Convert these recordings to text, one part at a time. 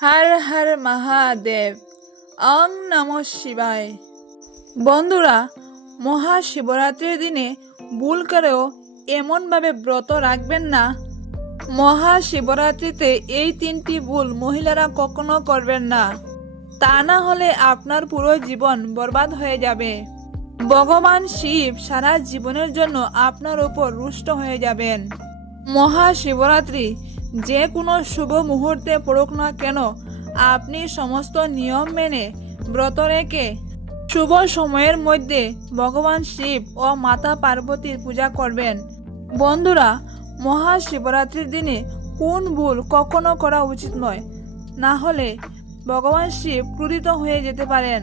হর হর মহাদেব। ওং নমঃ শিবায়। বন্ধুরা, মহাশিবরাত্রির দিনে ভুল করেও এমনভাবে ব্রত রাখবেন না। মহাশিবরাত্রিতে এই তিনটি ভুল মহিলারা কখনো করবেন না, তা না হলে আপনার পুরো জীবন বরবাদ হয়ে যাবে। ভগবান শিব সারা জীবনের জন্য আপনার উপর রুষ্ট হয়ে যাবেন। মহাশিবরাত্রি যে কোনো শুভ মুহূর্তে পড়ুক না কেন, আপনি সমস্ত নিয়ম মেনে ব্রত রেখে শুভ সময়ের মধ্যে ভগবান শিব ও মাতা পার্বতীর পূজা করবেন। বন্ধুরা, মহাশিবরাত্রির দিনে কোন ভুল কখনো করা উচিত নয়, না হলে ভগবান শিব ক্রোধিত হয়ে যেতে পারেন।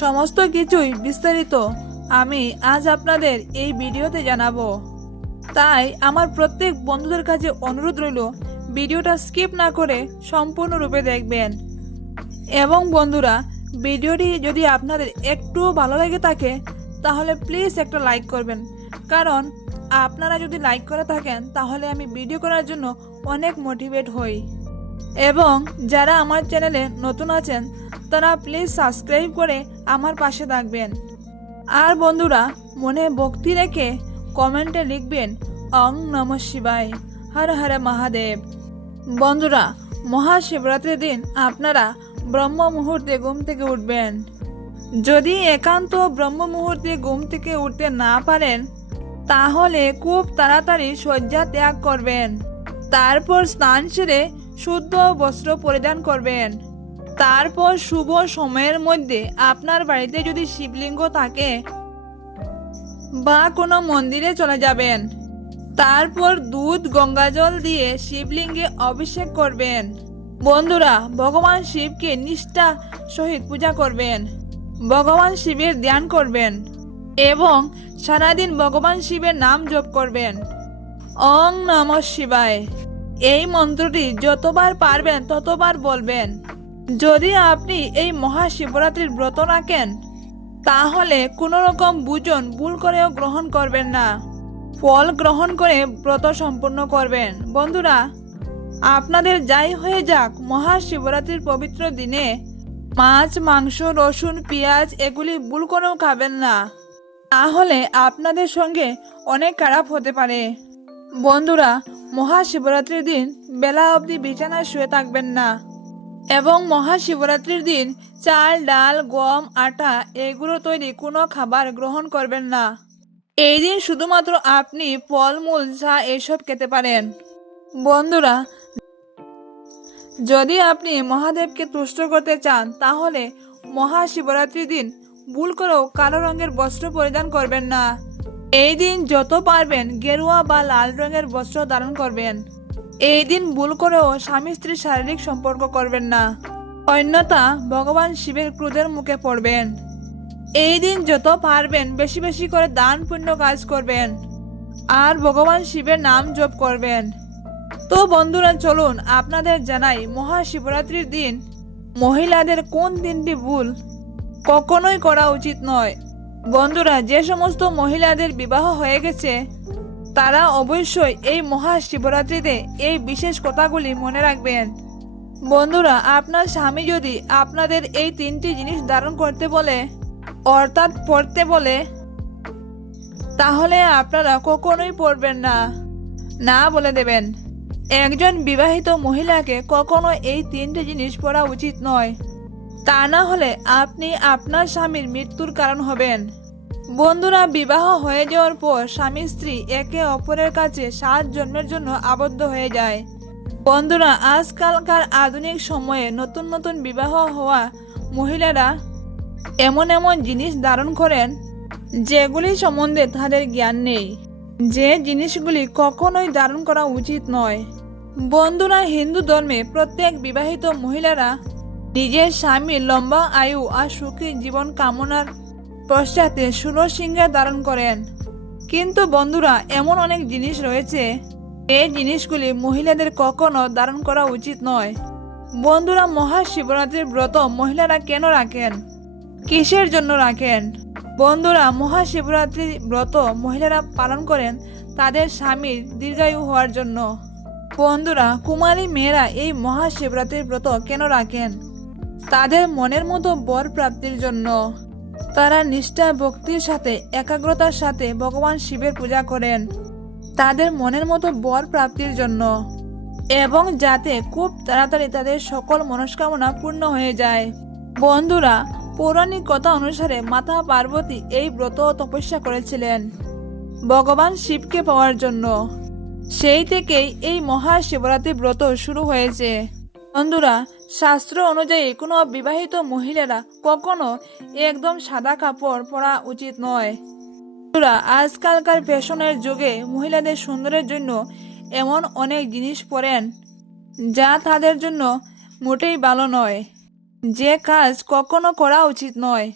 সমস্ত কিছুই বিস্তারিত আমি আজ আপনাদের এই ভিডিওতে জানাবো। তাই আমার প্রত্যেক বন্ধুদের কাছে অনুরোধ রইল, ভিডিওটা স্কিপ না করে সম্পূর্ণরূপে দেখবেন। এবং বন্ধুরা, ভিডিওটি যদি আপনাদের একটু ভালো লেগে থাকে তাহলে প্লিজ একটা লাইক করবেন, কারণ আপনারা যদি লাইক করে থাকেন তাহলে আমি ভিডিও করার জন্য অনেক মোটিভেট হই। এবং যারা আমার চ্যানেলে নতুন আছেন তারা প্লিজ সাবস্ক্রাইব করে আমার পাশে থাকবেন। আর বন্ধুরা, মনে ভক্তি রেখে কমেন্টে লিখবেন ওং নমঃ শিবায়, হর হর মহাদেব। বন্ধুরা, মহাশিবরাত্রির দিন আপনারা ব্রহ্ম মুহূর্তে ঘুম থেকে উঠবেন। যদি একান্ত ব্রহ্ম মুহূর্তে ঘুম থেকে উঠতে না পারেন তাহলে খুব তাড়াতাড়ি শয্যা ত্যাগ করবেন। তারপর স্নান সেরে শুদ্ধ বস্ত্র পরিধান করবেন। তারপর শুভ সময়ের মধ্যে আপনার বাড়িতে যদি শিবলিঙ্গ থাকে বা কোনো মন্দিরে চলে যাবেন। তারপর দুধ গঙ্গাজল দিয়ে শিবলিঙ্গে অভিষেক করবেন। বন্ধুরা, ভগবান শিবকে নিষ্ঠা সহিত পূজা করবেন, ভগবান শিবের ধ্যান করবেন এবং সারাদিন ভগবান শিবের নাম জপ করবেন। ওং নমঃ শিবায় এই মন্ত্রটি যতবার পারবেন ততবার বলবেন। যদি আপনি এই মহাশিবরাত্রির ব্রত রাখেন তাহলে কোনো রকম ভুল করেও গ্রহণ করবেন না, ফল গ্রহণ করে ব্রত সম্পূর্ণ করবেন। বন্ধুরা, আপনাদের যাই হয়ে যাক, মহাশিবরাত্রির পবিত্র দিনে মাছ, মাংস, রসুন, পেঁয়াজ এগুলি ভুল করেও খাবেন না, তাহলে আপনাদের সঙ্গে অনেক খারাপ হতে পারে। বন্ধুরা, মহাশিবরাত্রির দিন বেলা অবধি বিছানায় শুয়ে থাকবেন না এবং মহাশিবরাত্রির দিন চাল, ডাল, গম, আটা এগুলো তৈরি কোনো খাবার গ্রহণ করবেন না। এই দিন শুধুমাত্র আপনি ফলমূল, চা এসব খেতে পারেন। বন্ধুরা, যদি আপনি মহাদেবকে তুষ্ট করতে চান তাহলে মহাশিবরাত্রির দিন ভুল করেও কালো রঙের বস্ত্র পরিধান করবেন না। এই দিন যত পারবেন গেরুয়া বা লাল রঙের বস্ত্র ধারণ করবেন। এই দিন ভুল করেও স্বামী স্ত্রীর শারীরিক সম্পর্ক করবেন না, অন্যথা ভগবান শিবের ক্রোধের মুখে পড়বেন। এই দিন যত পারবেন বেশি বেশি করে দান পুণ্য কাজ করবেন আর ভগবান শিবের নাম জপ করবেন। তো বন্ধুরা, চলুন আপনাদের জানাই মহাশিবরাত্রির দিন মহিলাদের কোন তিনটি ভুল কখনোই করা উচিত নয়। বন্ধুরা, যে সমস্ত মহিলাদের বিবাহ হয়ে গেছে তারা অবশ্যই এই মহাশিবরাত্রিতে এই বিশেষ কথাগুলি মনে রাখবেন। বন্ধুরা, আপনার স্বামী যদি আপনাদের এই তিনটি জিনিস ধারণ করতে বলে, অর্থাৎ পড়তে বলে, তাহলে আপনারা কখনোই পড়বেন না, না বলে দেবেন। একজন বিবাহিত মহিলাকে কখনো এই তিনটি জিনিস পড়া উচিত নয়, তা না হলে আপনি আপনার স্বামীর মৃত্যুর কারণ হবেন। বন্ধুরা, বিবাহ হয়ে যাওয়ার পর স্বামী স্ত্রী একে অপরের কাছে 7 জন্মের জন্য আবদ্ধ হয়ে যায়। বন্ধুরা, আজকালকার আধুনিক সময়ে নতুন নতুন বিবাহ হওয়া মহিলারা এমন এমন জিনিস ধারণ করেন যেগুলি সম্বন্ধে তাদের জ্ঞান নেই, যে জিনিসগুলি কখনোই ধারণ করা উচিত নয়। বন্ধুরা, হিন্দু ধর্মে প্রত্যেক বিবাহিত মহিলারা নিজের স্বামীর লম্বা আয়ু আর সুখী জীবন কামনার পশ্চাতে 16 সিংহার ধারণ করেন। কিন্তু বন্ধুরা, এমন অনেক জিনিস রয়েছে এই জিনিসগুলি মহিলাদের কখনো ধারণ করা উচিত নয়। বন্ধুরা, মহাশিবরাত্রির ব্রত মহিলারা কেন রাখেন, কিসের জন্য রাখেন? বন্ধুরা, মহাশিবরাত্রির ব্রত মহিলারা পালন করেন তাদের স্বামীর দীর্ঘায়ু হওয়ার জন্য। বন্ধুরা, কুমারী মেয়েরা এই মহাশিবরাত্রির ব্রত কেন রাখেন? তাদের মনের মতো বর প্রাপ্তির জন্য। তারা নিষ্ঠা ভক্তির সাথে একাগ্রতার সাথে ভগবান শিবের পূজা করেন তাদের মনের মতো বর প্রাপ্তির জন্য, এবং যাতে খুব তাড়াতাড়ি তাদের সকল মনস্কামনা পূর্ণ হয়ে যায়। বন্ধুরা, পৌরাণিক কথা অনুসারে মাতা পার্বতী এই ব্রত তপস্যা করেছিলেন ভগবান শিবকে পাওয়ার জন্য। সেই থেকেই এই মহাশিবরাত্রি ব্রত শুরু হয়েছে। বন্ধুরা, শাস্ত্র অনুযায়ী কোনো বিবাহিত মহিলারা কখনো একদম সাদা কাপড় পরা উচিত নয়। বন্ধুরা, আজকালকার ফ্যাশনের যুগে মহিলাদের সুন্দরের জন্য এমন অনেক জিনিস পরেন যা তাদের জন্য মোটেই ভালো নয়। যে কাজ কখনো করা উচিত নয়,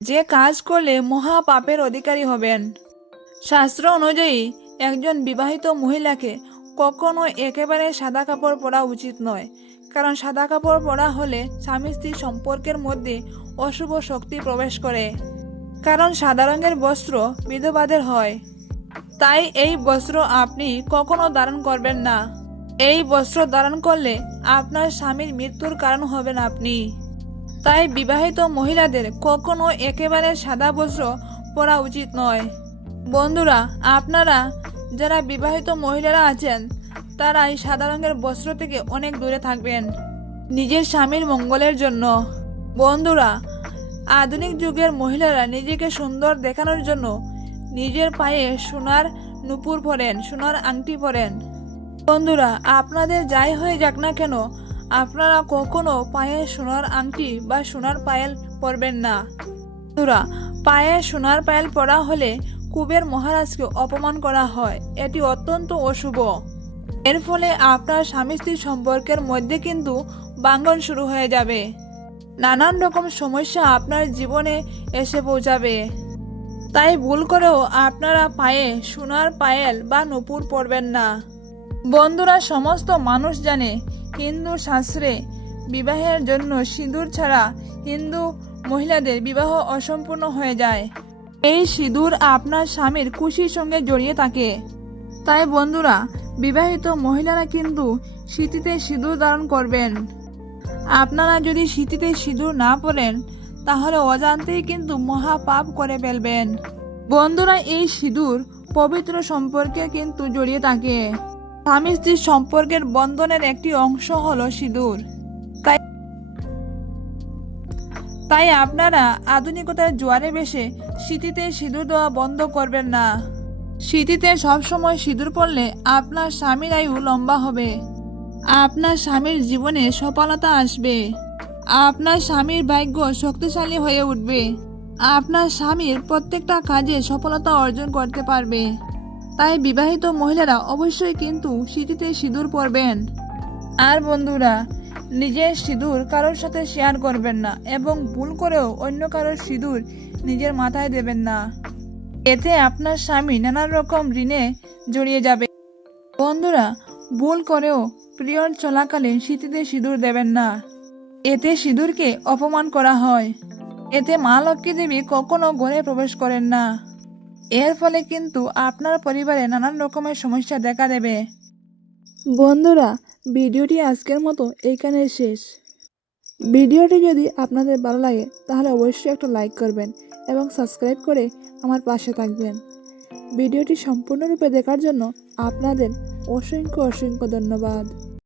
যে কাজ করলে মহা পাপের অধিকারী হবেন। শাস্ত্র অনুযায়ী একজন বিবাহিত মহিলাকে কখনো একেবারে সাদা কাপড় পরা উচিত নয়, কারণ সাদা কাপড় পরা হলে স্বামী স্ত্রী সম্পর্কের মধ্যে অশুভ শক্তি প্রবেশ করে। কারণ সাদা রঙের বস্ত্র বিধবাদের হয়, তাই এই বস্ত্র আপনি কখনো ধারণ করবেন না। এই বস্ত্র ধারণ করলে আপনার স্বামীর মৃত্যুর কারণ হবেন আপনি। তাই বিবাহিত মহিলাদের কখনো একেবারে সাদা বস্ত্র পরা উচিত নয়। বন্ধুরা, আপনারা যারা বিবাহিত মহিলারা আছেন তারা এই সাদা রঙের বস্ত্র থেকে অনেক দূরে থাকবেন নিজের স্বামীর মঙ্গলের জন্য। বন্ধুরা, আধুনিক যুগের মহিলারা নিজেকে সুন্দর দেখানোর জন্য নিজের পায়ে সোনার নুপুর পরেন, সোনার আংটি পরেন। বন্ধুরা, আপনাদের যাই হয়ে যাক না কেন, আপনারা কখনো পায়ে সোনার আংটি বা সোনার পায়েল পরবেন না। বন্ধুরা, পায়ে সোনার পায়েল পরা হলে কুবের মহারাজকে অপমান করা হয়, এটি অত্যন্ত অশুভ। এর ফলে আপনার স্বামী স্ত্রীর সম্পর্কের মধ্যে কিন্তু ভাঙন শুরু হয়ে যাবে। নানান রকম সমস্যা আপনার জীবনে এসে পৌঁছাবে। তাই ভুল করেও আপনারা পায়ে সোনার পায়েল বা নূপুর পরবেন না। বন্ধুরা, সমস্ত মানুষ জানে হিন্দু শাস্ত্রে বিবাহের জন্য সিঁদুর ছাড়া হিন্দু মহিলাদের বিবাহ অসম্পূর্ণ হয়ে যায়। এই সিঁদুর আপনার স্বামীর খুশির সঙ্গে জড়িয়ে থাকে। তাই বন্ধুরা, বিবাহিত মহিলারা কিন্তু সিঁথিতে সিঁদুর ধারণ করবেন। আপনারা যদি সিঁথিতে সিঁদুর না পরেন তাহলে অজান্তেই কিন্তু মহা পাপ করে ফেলবেন। বন্ধুরা, এই সিঁদুর পবিত্র সম্পর্কে কিন্তু জড়িয়ে থাকে। স্বামী স্ত্রীর সম্পর্কের বন্ধনের একটি অংশ হলো সিঁদুর। তাই আপনারা আধুনিকতার জোয়ারে বেশে সিঁথিতে সিঁদুর দেওয়া বন্ধ করবেন না। সিঁথিতে সবসময় সিঁদুর পরলে আপনার স্বামীর আয়ু লম্বা হবে, আপনার স্বামীর জীবনে সফলতা আসবে, আপনার স্বামীর ভাগ্য শক্তিশালী হয়ে উঠবে, আপনার স্বামীর প্রত্যেকটা কাজে সফলতা অর্জন করতে পারবে। তাই বিবাহিত মহিলারা অবশ্যই কিন্তু সিঁথিতে সিঁদুর পরবেন। আর বন্ধুরা, নিজের সিঁদুর কারোর সাথে শেয়ার করবেন না, এবং ভুল করেও অন্য কারোর সিঁদুর নিজের মাথায় দেবেন না। এতে আপনার স্বামী নানান রকম ঋণে জড়িয়ে যাবে। বন্ধুরা, ভুল করেও পিরিয়ড চলাকালীন সিঁথিতে সিঁদুর দেবেন না। এতে সিঁদুরকে অপমান করা হয়। এতে মা লক্ষ্মী দেবী কখনো ঘরে প্রবেশ করেন না। এর ফলে কিন্তু আপনার পরিবারে নানান রকমের সমস্যা দেখা দেবে। বন্ধুরা, ভিডিওটি আজকের মতো এইখানে শেষ। ভিডিওটি যদি আপনাদের ভালো লাগে তাহলে অবশ্যই একটা লাইক করবেন এবং সাবস্ক্রাইব করে আমার পাশে থাকবেন। ভিডিওটি সম্পূর্ণরূপে দেখার জন্য আপনাদের অসংখ্য ধন্যবাদ।